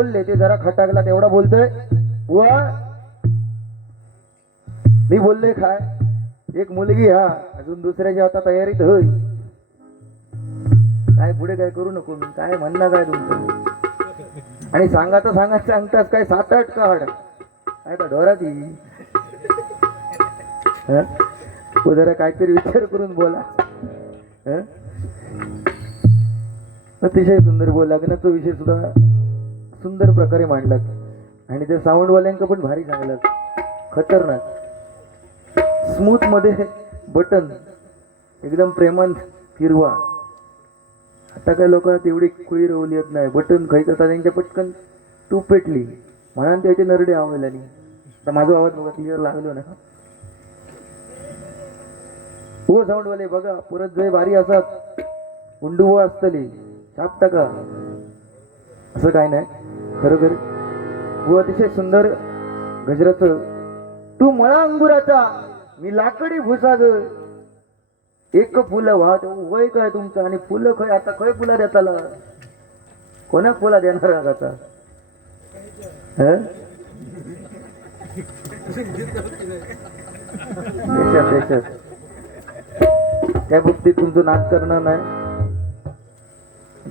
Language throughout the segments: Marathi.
बोलले ते जरा खटाकला तेवढा बोलतोय बुवा मी बोलले काय एक मुलगी हा अजून दुसऱ्याच्या आता तयारीत होय काय पुढे काय करू नको मी काय म्हणणं काय तुमचं आणि सांगताच काय 7-8 काढ काय का ढोरात ही तू जरा काहीतरी विचार करून बोला अतिशय सुंदर बोल लग्नाचा विषय सुद्धा सुंदर प्रकारे मांडलात आणि ते साऊंडवाल्यांक पण भारी सांगलं खतरनाक स्मूथ मध्ये बटन एकदम प्रेमात फिरवा आता काय लोक तेवढी कुळी रवली येत नाही बटन खायचं आता त्यांच्या पटकन तूप पेटली म्हणा त्याचे नरडे आवडला नाही आता माझा आवाज बघा क्लिअर लागलो ना हो साऊंडवाले बघा परत जय भारी असतात उंडू असतली छाप टाका असं काय नाही खरोखर व अतिशय सुंदर गजराच तू मळा अंगुराचा मी लाकडी भुसा ग एक फुलं वाहत वय काय तुमचं आणि फुलं खय आता खय फुला देताला कोणा फुला देणार आता त्या बाबतीत तुमचं नाच करणार नाही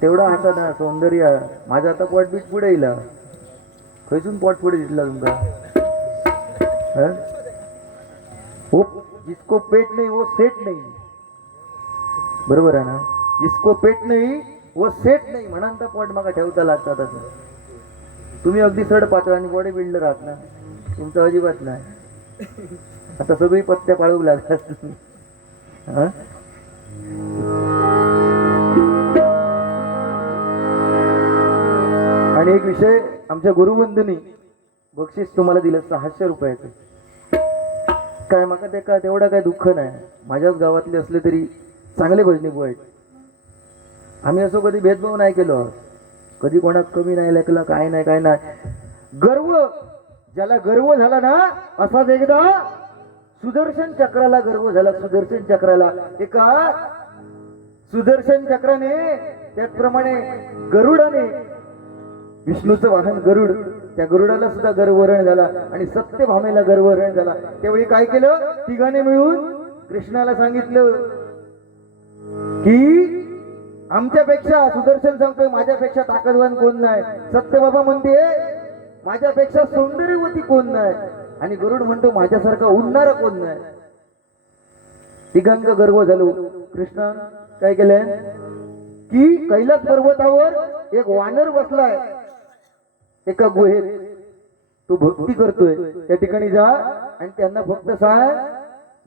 तेवढा आता ना सौंदर्य माझा आता पोट बीट पुढे येईल खयसून पोट पुढे दिसला तुमका वो जिसको पेट नहीं वो सेट नहीं बरोबर आहे ना जिसको पेट नाही वो सेट नाही म्हणा पोट मागा ठेवता लागतात असं तुम्ही अगदी सड पातळ आणि बॉडी बिल्डर आहात ना तुमचं अजिबात नाही आता सगळी पत्त्या पाळू लागतात आणि एक विषय आमच्या गुरुबंधूंनी बक्षीस तुम्हाला दिलं 600 रुपयाचं काय माका ते का तेवढा काय दुःख नाही माझ्याच गावातले असले तरी चांगले भजनी पोएट आम्ही असं कधी भेदभाव नाही केलो कधी कोणाक कमी नाही लेखला काय नाही गर्व ज्याला गर्व झाला ना असाच एकदा सुदर्शन चक्राला गर्व झाला सुदर्शन चक्राला एका सुदर्शन चक्राने त्याचप्रमाणे गरुडाने विष्णूचं वाहन गरुड त्या गरुडाला सुद्धा गर्वहरण झाला आणि सत्यभामेला गर्वहरण झाला त्यावेळी काय केलं तिघांनी मिळून कृष्णाला सांगितलं की आमच्यापेक्षा सुदर्शन सांगतोय माझ्यापेक्षा ताकदवान कोण नाही सत्यबाबा म्हणते माझ्यापेक्षा सौंदर्यवती कोण नाही आणि गरुड म्हणतो माझ्यासारखा उडणारा कोण नाही तिघांक गर्व झालो कृष्ण काय केलंय की कैलास पर्वतावर एक वानर बसलाय एका गुहेत तो भक्ती करतोय त्या ठिकाणी जा आणि त्यांना फक्त सांग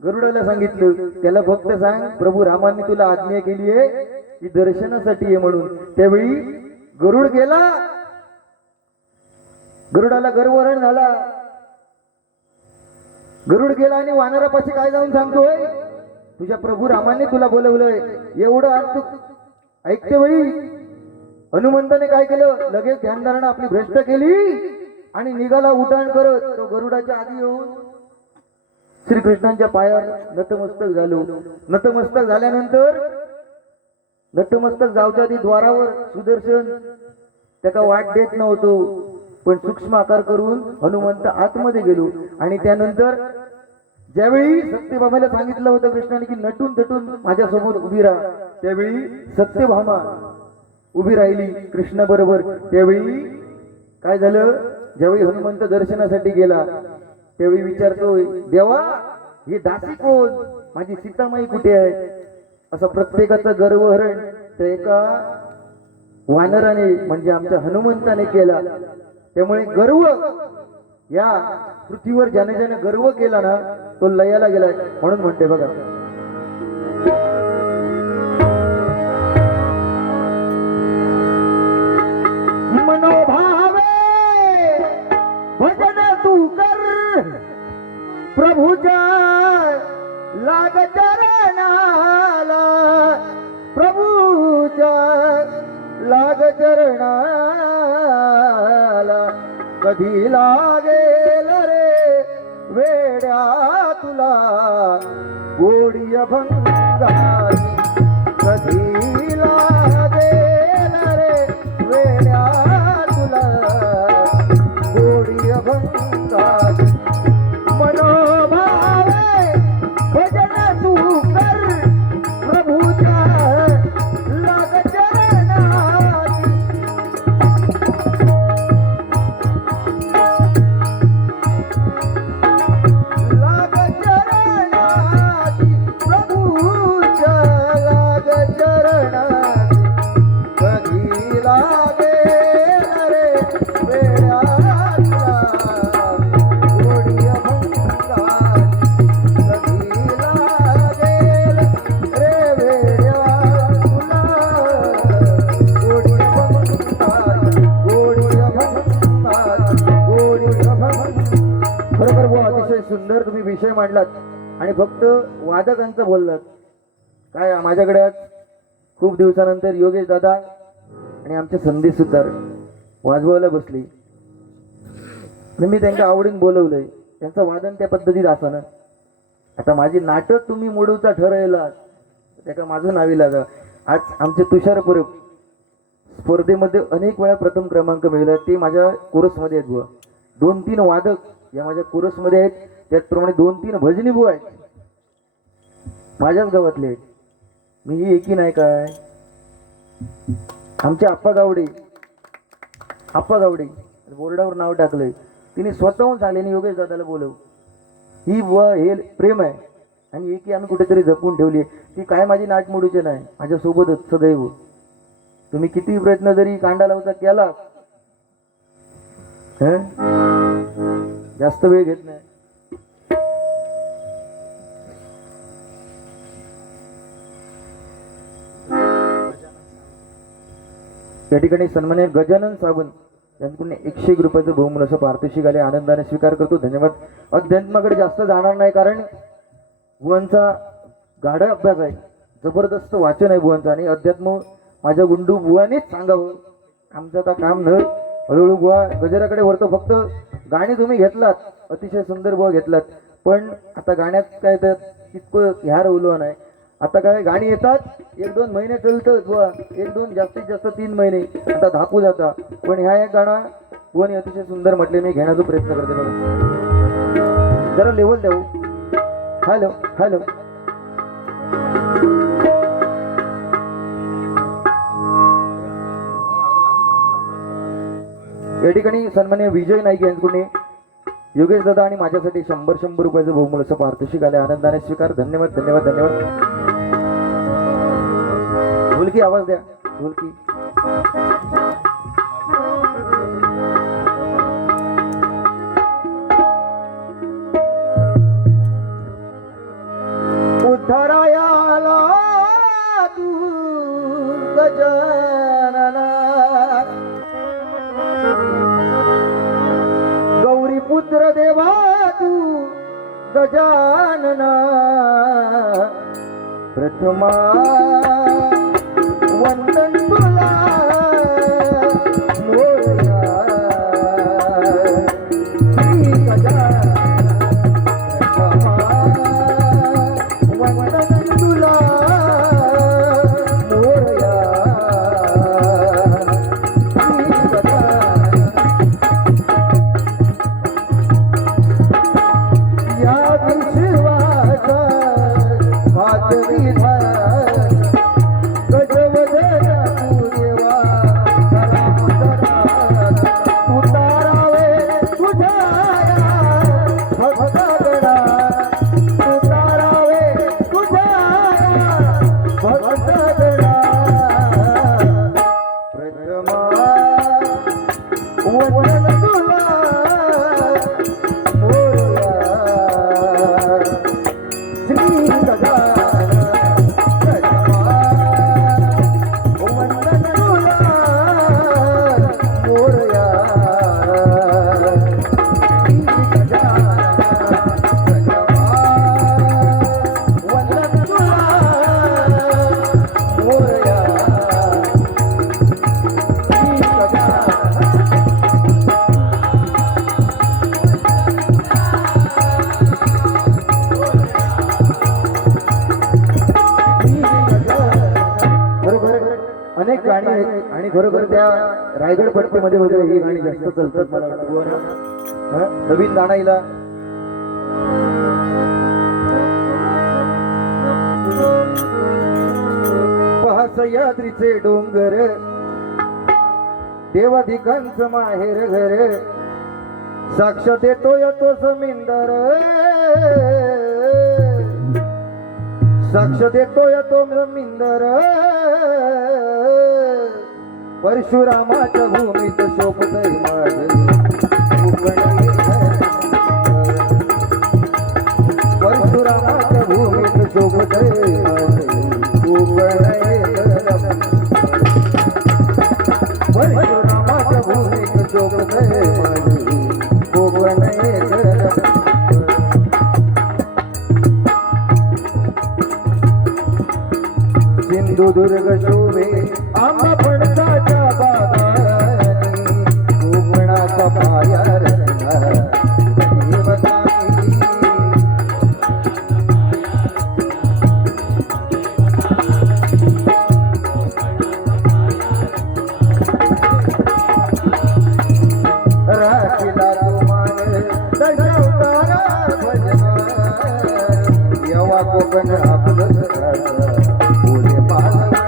गरुडाला सांगितलं त्याला फक्त सांग प्रभू रामांनी तुला आज्ञा केली आहे की दर्शनासाठी ये म्हणून त्यावेळी गरुड गेला गरुडाला गर्वहरण झाला गरुड गेला आणि वानरापाशी काय जाऊन सांगतोय तुझ्या प्रभू रामांनी तुला बोलवलंय एवढं आज तू ऐकते वेळी हनुमंताने काय केलं लगेच ध्यानधारणा आपली भ्रष्ट केली आणि निघाला उड्डाण करत तो गरुडाच्या आधी येऊन श्रीकृष्णांच्या पायावर नतमस्तक झालो नतमस्तक झाल्यानंतर नतमस्तक जावच्या आधी द्वारावर सुदर्शन त्याचा वाट देत नव्हतो पण सूक्ष्म आकार करून हनुमंत आतमध्ये गेलो आणि त्यानंतर ज्यावेळी सत्यभामेला सांगितलं होतं कृष्णाने की नटून तटून माझ्या समोर उभी राहा त्यावेळी सत्यभामा उभी राहिली कृष्णा बरोबर त्यावेळी काय झालं ज्यावेळी हनुमंत दर्शनासाठी गेला त्यावेळी विचारतोय देवा ही दासी कोण माझी सीतामाई कुठे आहे असं प्रत्येकाचं गर्वहरण त्या एका वानराने म्हणजे आमच्या हनुमंताने केला त्यामुळे गर्व या पृथ्वीवर ज्याने ज्याने गर्व केला ना तो लयाला गेलाय म्हणून म्हणते बघा मनोभावे भजन तू कर प्रभूच्या लाग चरणाला प्रभूच्या लाग चरणाला कधी लागेल रे वेड्या तुला गोडी अभंगाची कधी लागेल रे वेड्या तुला सुंदर तुम्ही विषय मांडलात आणि फक्त वादकांचं बोललात. काय माझ्याकडे आज खूप दिवसानंतर योगेश दादा आणि आमचे संदेश सुतार वाजवायला बसली आणि मी त्यांच्या आवडीने बोलवलंय. त्यांचं वादन त्या पद्धतीत असं. आता माझी नाटक तुम्ही मोडूचा ठरवला त्याका माझं नावी लागा. आज आमचे तुषार परब स्पर्धेमध्ये अनेक वेळा प्रथम क्रमांक मिळवला. ते माझ्या कोरसमध्ये आहेत बुवा. 2-3 वादक या माझ्या कोरसमध्ये आहेत. त्याचप्रमाणे 2-3 भजनी बुवा आहेत माझ्याच गावातले आहेत. मी ही एकी नाही काय. आमचे आप्पा गावडे बोर्डावर नाव टाकलंय. तिने स्वतःहून झाल्याने योगेश दादाला बोलव. ही बुवा हे प्रेम आहे आणि एकी आम्ही कुठेतरी जपून ठेवली आहे. ती काय माझी नाट मोडूचे नाही, माझ्यासोबतच सदैव. तुम्ही किती प्रयत्न जरी कांडा लावता केला जास्त वेळ घेत नाही. या ठिकाणी सन्मान्य गजानन सावंत यांच्याकडून 101 रुपयाचं बहुमूल्य असं पारितोषिक आले. आनंदाने स्वीकार करतो. धन्यवाद. अध्यात्माकडे जास्त जाणार नाही कारण बुवांचा गाढा अभ्यास आहे, जबरदस्त वाचन आहे बुवांचं आणि अध्यात्म माझ्या गुंडू बुवानेच सांगावं. आमचं आता काम न हळूहळू बुवा गजराकडे वरतो. फक्त गाणी तुम्ही घेतलात, अतिशय सुंदर बुवा घेतलात, पण आता गाण्यात काय तर तितकं ह्या रवलो नाही. आता काय गाणी येतात 1-2 महिने चलतं बुवा, 1-2 जास्तीत जास्त 3 महिने आता धापू जाता. पण ह्या एक गाणं बुवाने अतिशय सुंदर म्हटले. मी घेण्याचा प्रयत्न करते बघा. जरा लेवल देऊ. Hello hello. या ठिकाणी सन्मान्य विजय नाईक यांच्याकडून योगेश दादा आणि माझ्यासाठी 100 रुपयाचं बहुमूल्य असं पारितोषिक आले. आनंदाने स्वीकार. धन्यवाद धन्यवाद धन्यवाद. ढोलकी आवाज द्या. ढोलकी. उद्धरायाला तू गजानना, गौरी पुत्र देवा तू गजानना, प्रथमा वंदन तुला मोरया श्री गजानना, प्रथमा वंदन तुला मोरया श्री गजानना. या विश्वाचा भागवी अनेक गाणी आहेत आणि खरोखर त्या रायगड पट्टीमध्ये वगैरे ही गाणी जास्त चालतात. मला वाटतं नवीन गाणाईला पहा सह्याद्रीचे डोंगर, देवाधिकांचं माहेर घर, साक्षात येतोय तो समिंदर, साक्षात येतोय तो समिंदर, परशुरामाच्या भूमीत शोभतय माझ परशुरामाच्या भूमीत शोभतय माझ परशुरामाच्या भूमीत शोभतय माझ पाया रचना देवतानी राखिला तुमान दशावतारा भजना यवा कोकण आपलं बोले पालवणी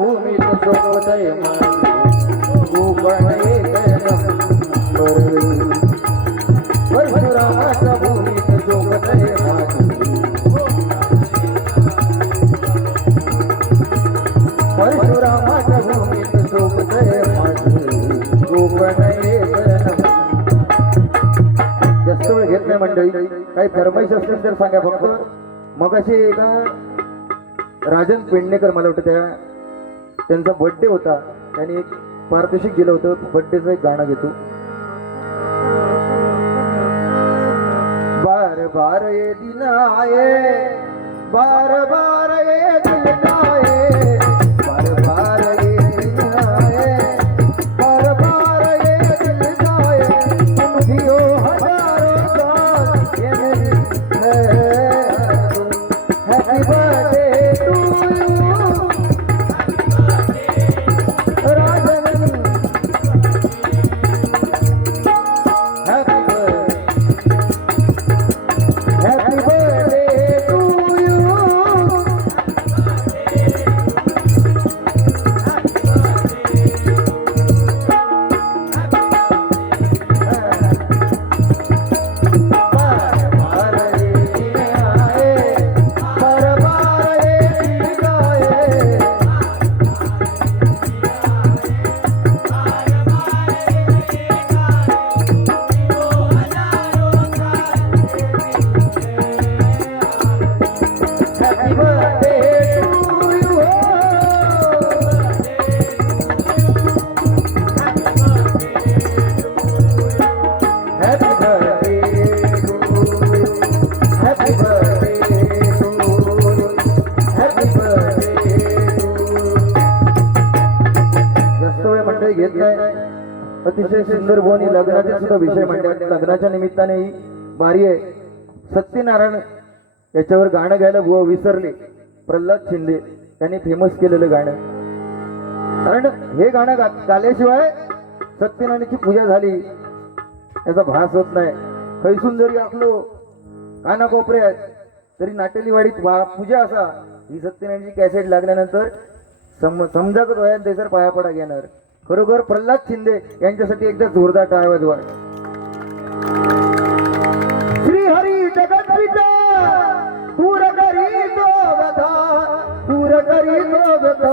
भूमीत सोबतय परशुरामाच्या भूमीत सोबतय परशुरामाच्या भूमीत सोबतय जास्त वेळ घेत नाही मंडळी. काही फरमाईश असतील तर सांगा फक्त. मग अशी एका राजन पेडणेकर मला वाटतं त्यांचा बर्थडे होता, त्यांनी एक पारितोषिक दिलं होतं. बर्थडेचं एक गाणं घेतो. बार बार ये दिन आए बार बार ये दिन आए बार बार ये दिन आए बार बार ये दिन आए तुम जियो हजारों साल ये मेरी हैप्पी बर्थडे टू यू घेत नाही. अतिशय सुंदर बोनी लग्नाचे सुद्धा विषय म्हणतात. लग्नाच्या निमित्ताने ही बारी आहे. सत्यनारायण याच्यावर गाणं घ्यायला बुवा विसरले. प्रल्हाद शिंदे त्यांनी फेमस केलेलं गाणं. कारण हे गाणं गाल्याशिवाय सत्यनारायणाची पूजा झाली याचा भास होत नाही. खैसून जरी असलो कानाकोपऱ्यात तरी नाटेलीवाडीत पूजा असा ही सत्यनारायणाची कॅसेट लागल्यानंतर समजाकच वयात त्याच्यावर पाया पडा घेणार. खरोखर प्रल्हाद शिंदे यांच्यासाठी एकदा जोरदार टाळ्या वाजवा. श्री हरी जगत पिता पूर करी तो व्यथा पूर करी तो व्यथा.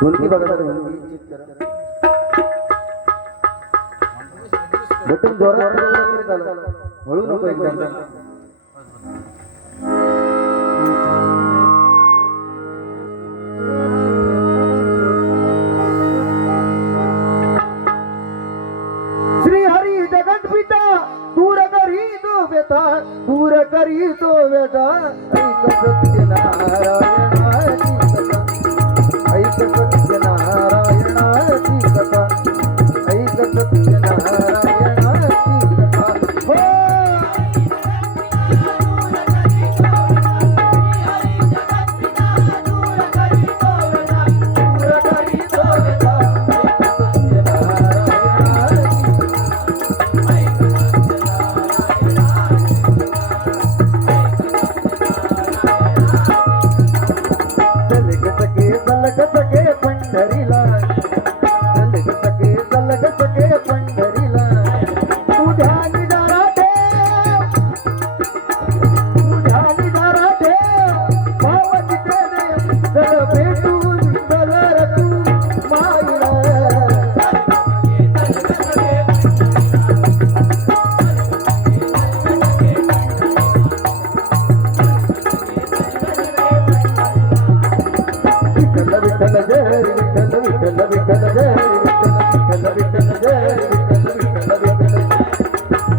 ढोलकी बघा बटन जोरात हळू नको एकदम. दूर करी तो व्यथा ऐक सत्यनारायणाची कथा ऐक सत्यनारायणाची कथा ऐक सत्यनारायणाची कथा. हो वंदिते चल भेटू विठ्ठल रे तू माईला विठ्ठल जय विठ्ठल विठ्ठल विठ्ठल जय विठ्ठल विठ्ठल जय विठ्ठल विठ्ठल विठ्ठल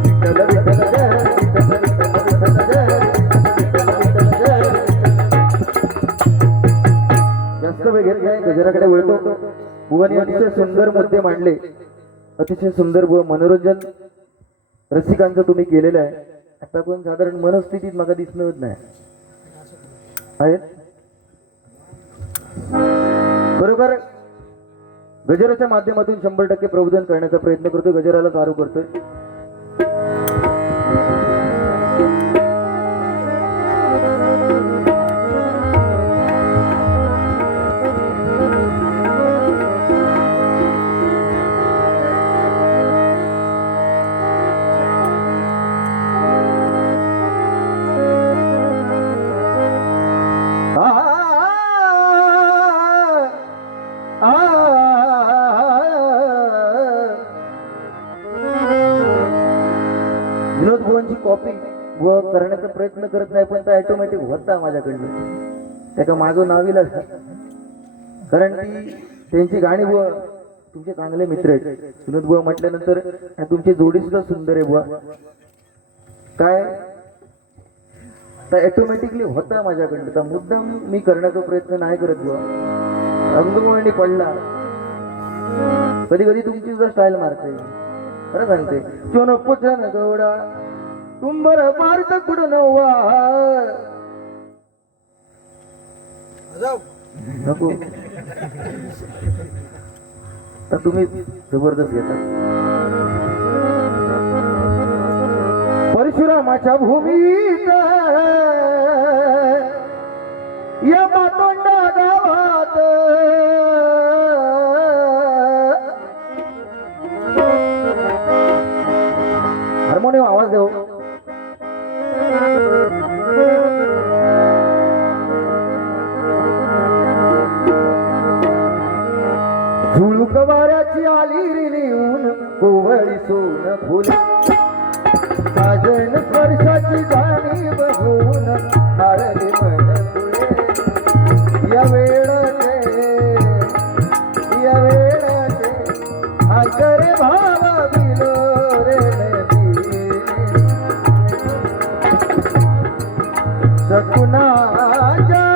विठ्ठल विठ्ठल जय विठ्ठल विठ्ठल विठ्ठल जय विठ्ठल विठ्ठल जय. जास्त वेळ घेत नाही, गजराकडे वळतो. बुवानी अतिशय सुंदर मुद्दे मांडले, अतिशय सुंदर व मनोरंजन रसिकांचं तुम्ही केलेलं आहे. आता पण साधारण मनस्थितीत मला दिसणं नाही आहेत. बरोबर गजराच्या माध्यमातून 100% प्रबोधन करण्याचा प्रयत्न करतोय, गजराला चालू करतोय. विनोद बुवांची कॉपी व करण्याचा प्रयत्न करत नाही, पण तो ऑटोमॅटिक होता माझ्याकडनं. त्याका माझं नावीला कारण ती त्यांची गाणी व तुमचे चांगले मित्र आहेत. विनोद बुवा म्हटल्यानंतर तुमची जोडी सुद्धा सुंदर आहे बुवा. काय ऑटोमॅटिकली होता माझ्याकडनं, तर मुद्दाम मी करण्याचा प्रयत्न नाही करत बुवा. अंगवळणी पडला. कधी कधी तुमची सुद्धा स्टाईल मारते, खरं सांगते. चोन पुछन गौडा तुंबर मारत कुठं नव्वा नको, तर तुम्ही जबरदस्त घेता. परशुरामाच्या भूमीत या मातोंडा गावात हार्मोनियम आवाज देऊ. झुळूक वाऱ्याची आली रिलीऊन कोवळी सोन फुले साजन स्पर्शाची गाणी बघून नारळी मन फुले. या वेळाचे आकरे भावा दिलो रे सकुनाच्या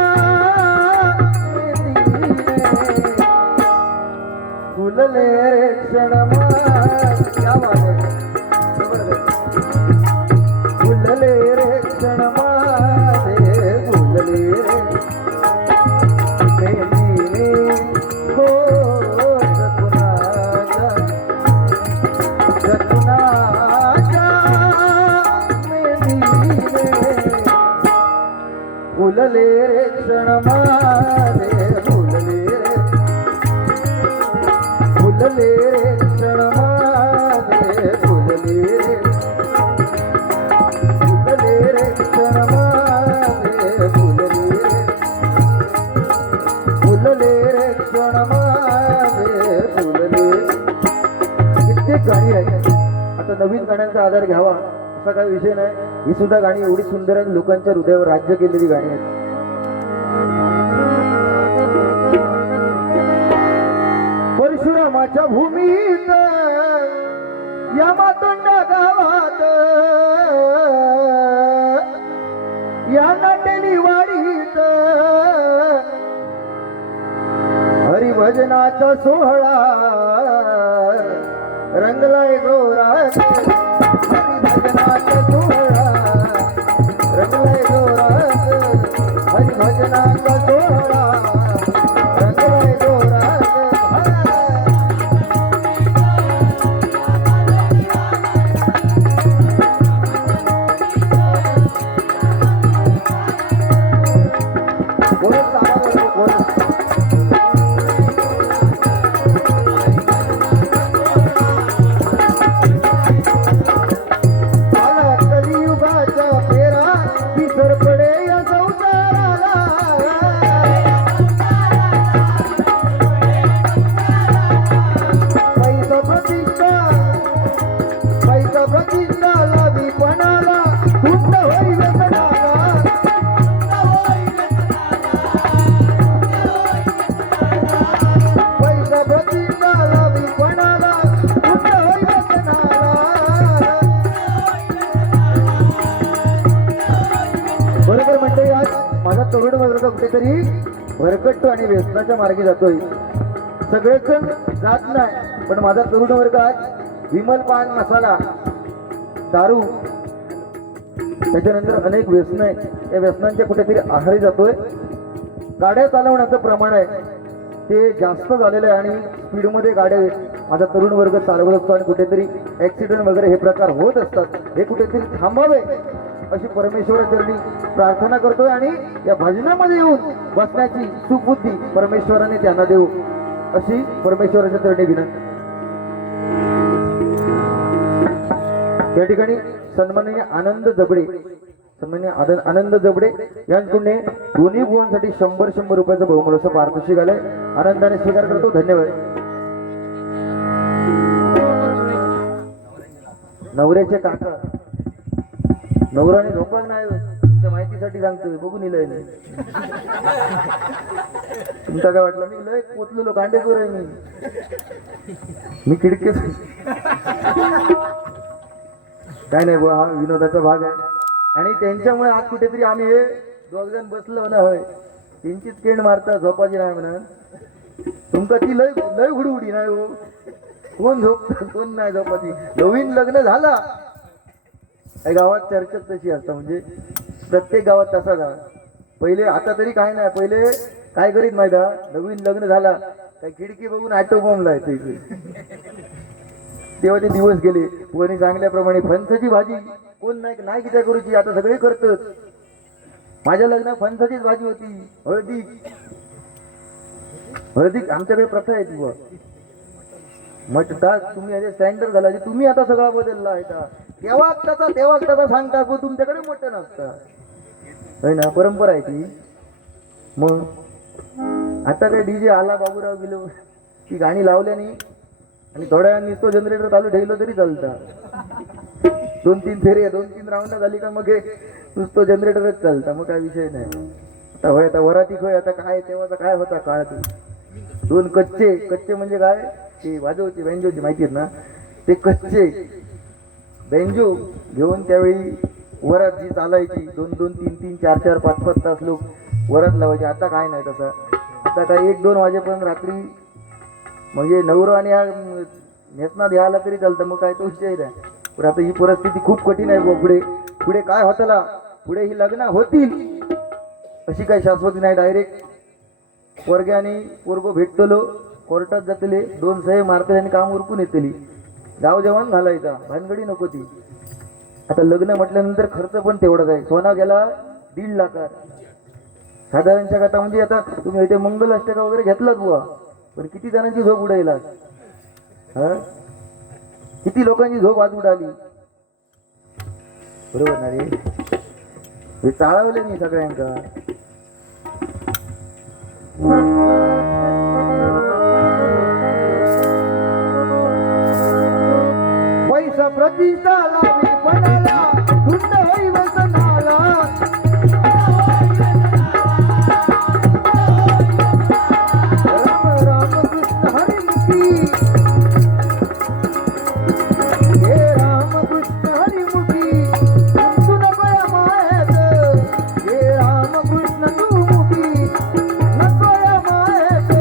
फुलले रे क्षणमा फुलले रे क्षणमा फुलले रे मेलीने हो सकुनाच्या मेलीने फुलले रे क्षणमा फुलले रे फुलले रे क्षणमा फुलले रे फुलले रे क्षणमा फुलले रे फुलले रे क्षणमा फुलले. कित्येक गाणी आहेत. आता नवीन गाण्यांचा आधार घ्यावा असा काही विषय नाही. ही सुद्धा गाणी एवढी सुंदर आहेत, लोकांच्या हृदयावर राज्य केलेली गाणी आहेत. परशुरामाच्या भूमीत या मातोंडा गावात या नाटेली वाडीत हरिभजनाचा सोहळा रंगलाय जोरात. हरिभजनाचा सोहळा रंगलाय जोरात. हरिभजनाचा सोहळा रंगलाय जोरात. कलियुगाचा फेरा विसर पडे या संसाराला. वर्ग कुठेतरी भरकटतो आणि व्यसनाच्या मार्गे जातोय. सगळेच जण जात नाही, पण माझा तरुण वर्ग आज विमल पान मसाला दारू त्याच्यानंतर अनेक व्यसन आहे, त्या व्यसनांच्या कुठेतरी आहारी जातोय. गाड्या चालवण्याचं प्रमाण आहे ते जास्त झालेलं आहे आणि स्पीडमध्ये गाड्या माझा तरुण वर्ग चालवत असतो आणि कुठेतरी ऍक्सिडेंट वगैरे हे प्रकार होत असतात. हे कुठेतरी थांबावे अशी परमेश्वराचरणी प्रार्थना करतोय आणि या भजनामध्ये येऊन बसण्याची सुबुद्धी परमेश्वराने त्यांना देऊ अशी परमेश्वराच्या चरणी विनंती. या ठिकाणी सन्माननीय आनंद जबडे आनंद जबडे यांच्याकडून दोन्ही गुणांसाठी 100 रुपयाचं बहुमूल्य असं पारितोषिक आलंय. आनंदाने स्वीकार करतो. धन्यवाद. नवऱ्याचे काका नवराने झोपत नाही, तुमच्या माहितीसाठी सांगतोय, बघून इलय नाही. तुमचा काय वाटलं मी लय पोचलेलो कांडेचोर आहे मी खिडकीच काय नाही बुवा, हा विनोदाचा भाग आहे आणि त्यांच्यामुळे आज कुठेतरी आम्ही हे दोघ जण बसलो ना. होय, त्यांचीच केंड मारता झोपाची नाही म्हणा. तुमका ती लय लय हुडहुडी नाही हो, कोण झोपत कोण नाही झोपाची. नवीन लग्न झाला गावात चर्चेत तशी असतं, म्हणजे प्रत्येक गावात तसा जा. पहिले आता तरी काय नाही, पहिले काय करीत माहिती, नवीन लग्न झाला काय खिडकी बघून ऑटो बॉम्ब लायचं इथे. तेव्हा ते दिवस गेले. कोणी सांगल्याप्रमाणे फणसाची भाजी कोण नाही किती करूची, आता सगळे करतात. माझ्या लग्नात फणसाचीच भाजी होती. हळदी आमच्याकडे प्रथा आहे ती. म्हटता तुम्ही असे स्टँडर्ड झाला, तुम्ही आता सगळा बदलला आहे का? तेव्हा त्याचा सांगता तुमच्याकडे मोठं नसतं है ना, परंपरा आहे ती. मग आता काय डीजे आला बाबूराव गेलो ती गाणी लावल्याने आणि थोड्या वेळाने नुसतं जनरेटर चालू ठेवलं तरी चालतं. 2-3 फेरे 2-3 राऊंड झाली का मग हे नुसतं जनरेटरच चालतं, मग काय विषय नाही. आता होय, आता वराती होय, आता काय तेव्हाचा काय होता काळ. 2 कच्चे म्हणजे काय, ते वाजवचे बेंजोची माहिती आहेत ना, ते कच्चे बेंजो घेऊन त्यावेळी वरात जी चालायची 2-2, 3-3, 4-4, 5-5 तास लोक वरात लावायचे. आता काय नाही तसं. आता काय 1-2 वाजेपर्यंत रात्री म्हणजे नवरा आणि नेसनात यायला तरी चालतं, मग काय तो विषय नाही. पण आता ही परिस्थिती खूप कठीण आहे. पुढे काय होतला, पुढे ही लग्न होतील अशी काही शाश्वती नाही. डायरेक्ट वर्गे आणि पोरगो भेटतलो, कोर्टात जातले, 2 सहे मारतले आणि काम उरकून येतली. गाव जेवण घालायचा, भानगडी नको ती. आता लग्न म्हटल्यानंतर खर्च पण तेवढाच आहे. सोना गेला 1.5 लाखात साधारणच्या कथा. म्हणजे आता तुम्ही इथे मंगल अष्टका वगैरे घेतलाच बुवा, पण किती जणांची झोप उडायला, किती लोकांची झोप आज उडाली, बरोबर ना रे. हे चाळवले मी सगळ्यांका. पैसा प्रतिष्ठा लावी पणाला, हुंड होई व्यसनाला. राम राम कृष्ण हरिमुखी, हे राम कृष्ण हरिमुखी, तू नको या मायेत. हे राम कृष्ण तू मुखी, नको या मायेत.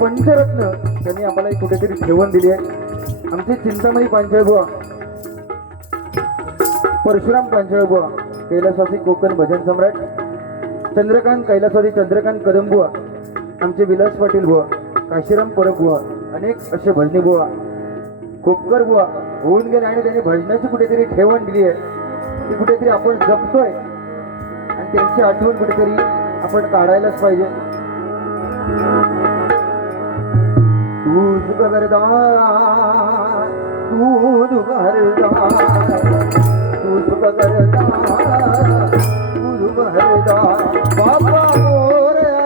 पंचरत्न त्यांनी आम्हाला एक कुठेतरी ठेवण दिली आहे. आमचे चिंतामणी पांचाळबुवा, परशुराम पांचाळबुवा, कैलासवासी कोकण भजन सम्राट, चंद्रकांत कैलासवासी चंद्रकांत कदमबुवा, आमचे विलास पाटील बुवा, काशीराम परब बुवा, अनेक असे भजनी बुवा, खोपकर बुवा होऊन गेले आणि त्यांनी भजनाची कुठेतरी ठेवण दिली आहे. ती कुठेतरी आपण जपतोय आणि त्यांची आठवण कुठेतरी आपण काढायलाच पाहिजे. तू सुख करदा, तू दुःख हरदा, तू सुख करदा, तू दुःख हरदा, बाबा मोरया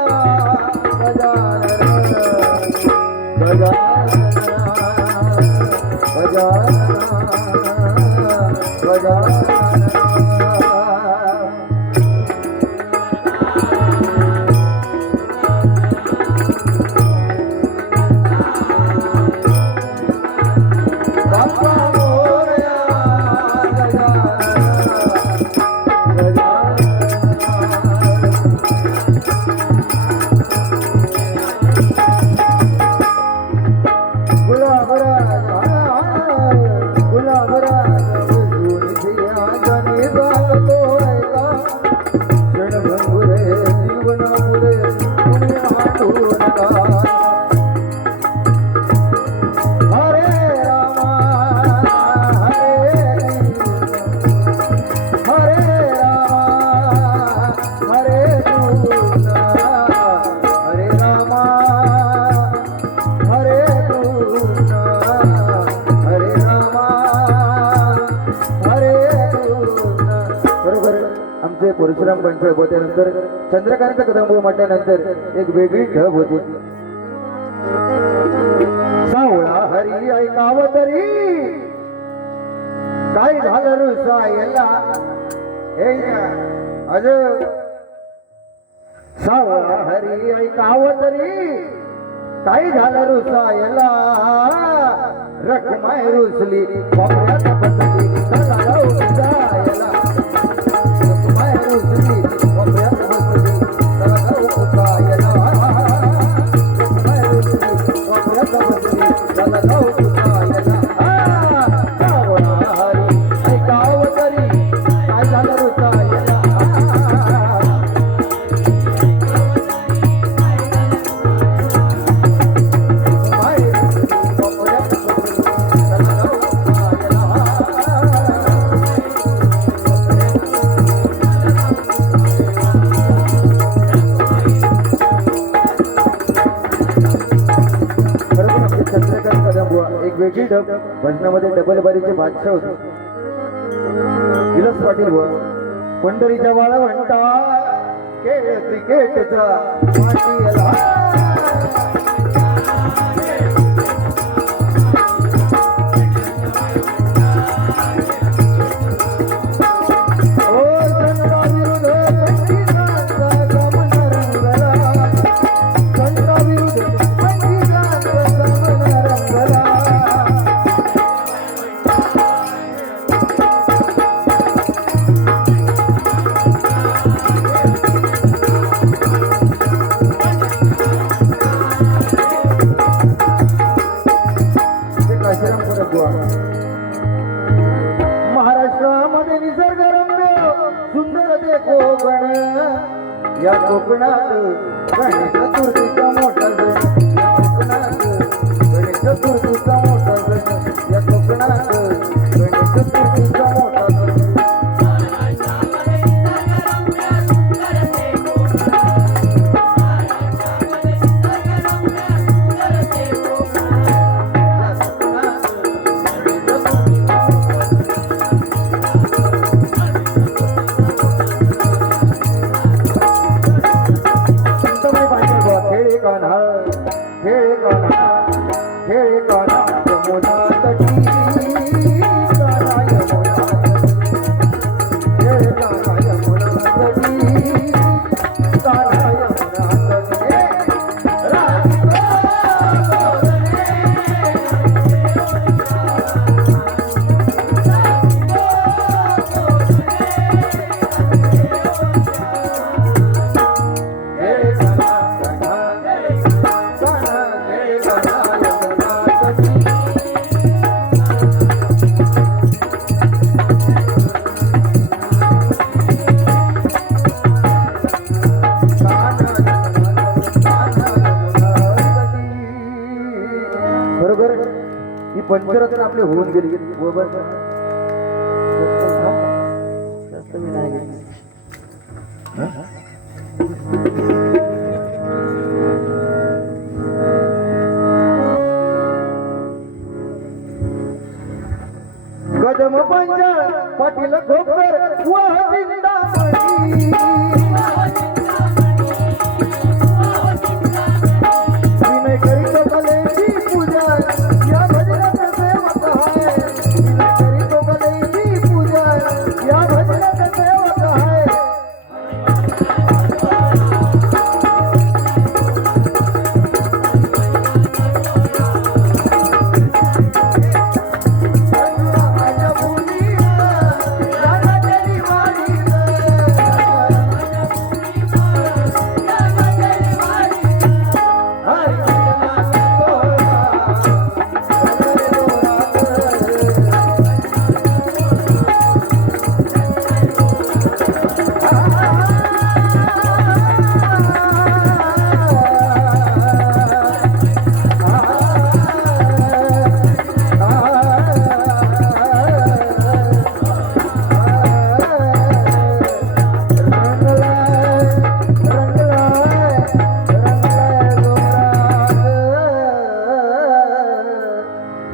गजानन गजानन गजानन गजानन. परशुराम पंचाळ होत्यानंतर चंद्रकांत कदम म्हटल्यानंतर एक वेगळी ढब होती. सावळा हरी ऐकाव तरी काय झालं रुसायला, हे अज सावळा हरी ऐकाव तरी काय झालं रुसायला, रखमाय रुसली बापऱ्यात बसली रुसायला, वेगळी ढब भजनामध्ये डबल बारीचे बादशाह होते. विलास पाटील व पंढरीच्या वाळा म्हणता खेळ क्रिकेटचा माटीला. महाराष्ट्रामध्ये निसर्गरम्य सुंदर ते कोकण, या कोकणात गणेश चतुर्थीचा मोठा सण, कोकणात गणेश चतुर्थीचा मोठा सण, या कोकणात गणेश चतुर्थीचा मोठा सण. बरोबर ही पंचरत्न आपले होऊन गेली बरोबर जास्त मी नाही घेतली. कदम पंजा पाटील खोकर वाह चिंतामणी विनय करीतो कलेची पूजा या भजनात सेवक आहे विनय करीतो कलेची पूजा या भजनात सेवक आहे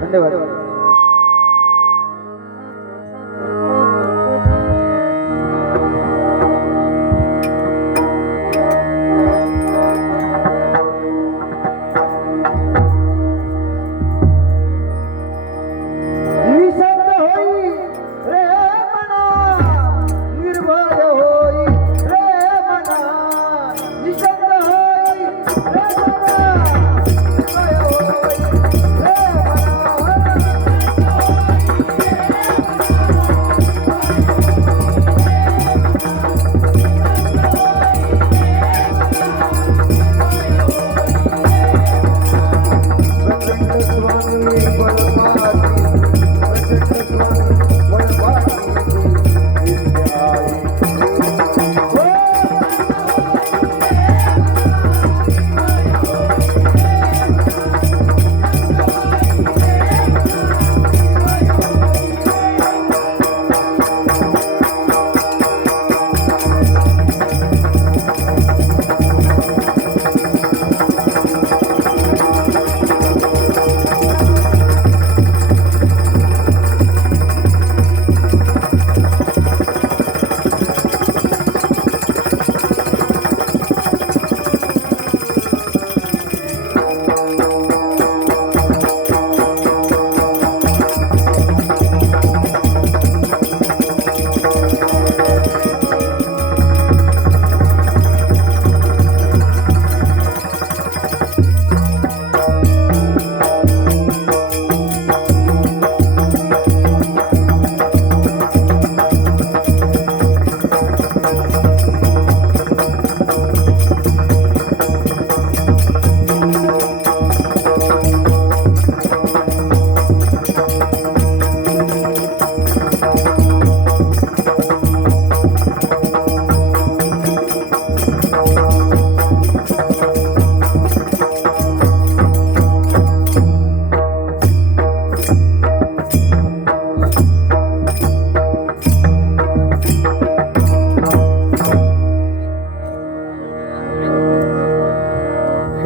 धन्यवाद. निसंग होई रे मना निर्भय होई रे मना निसंग होई रे मना निर्भय होई रे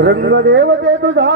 रंग देवते तुझा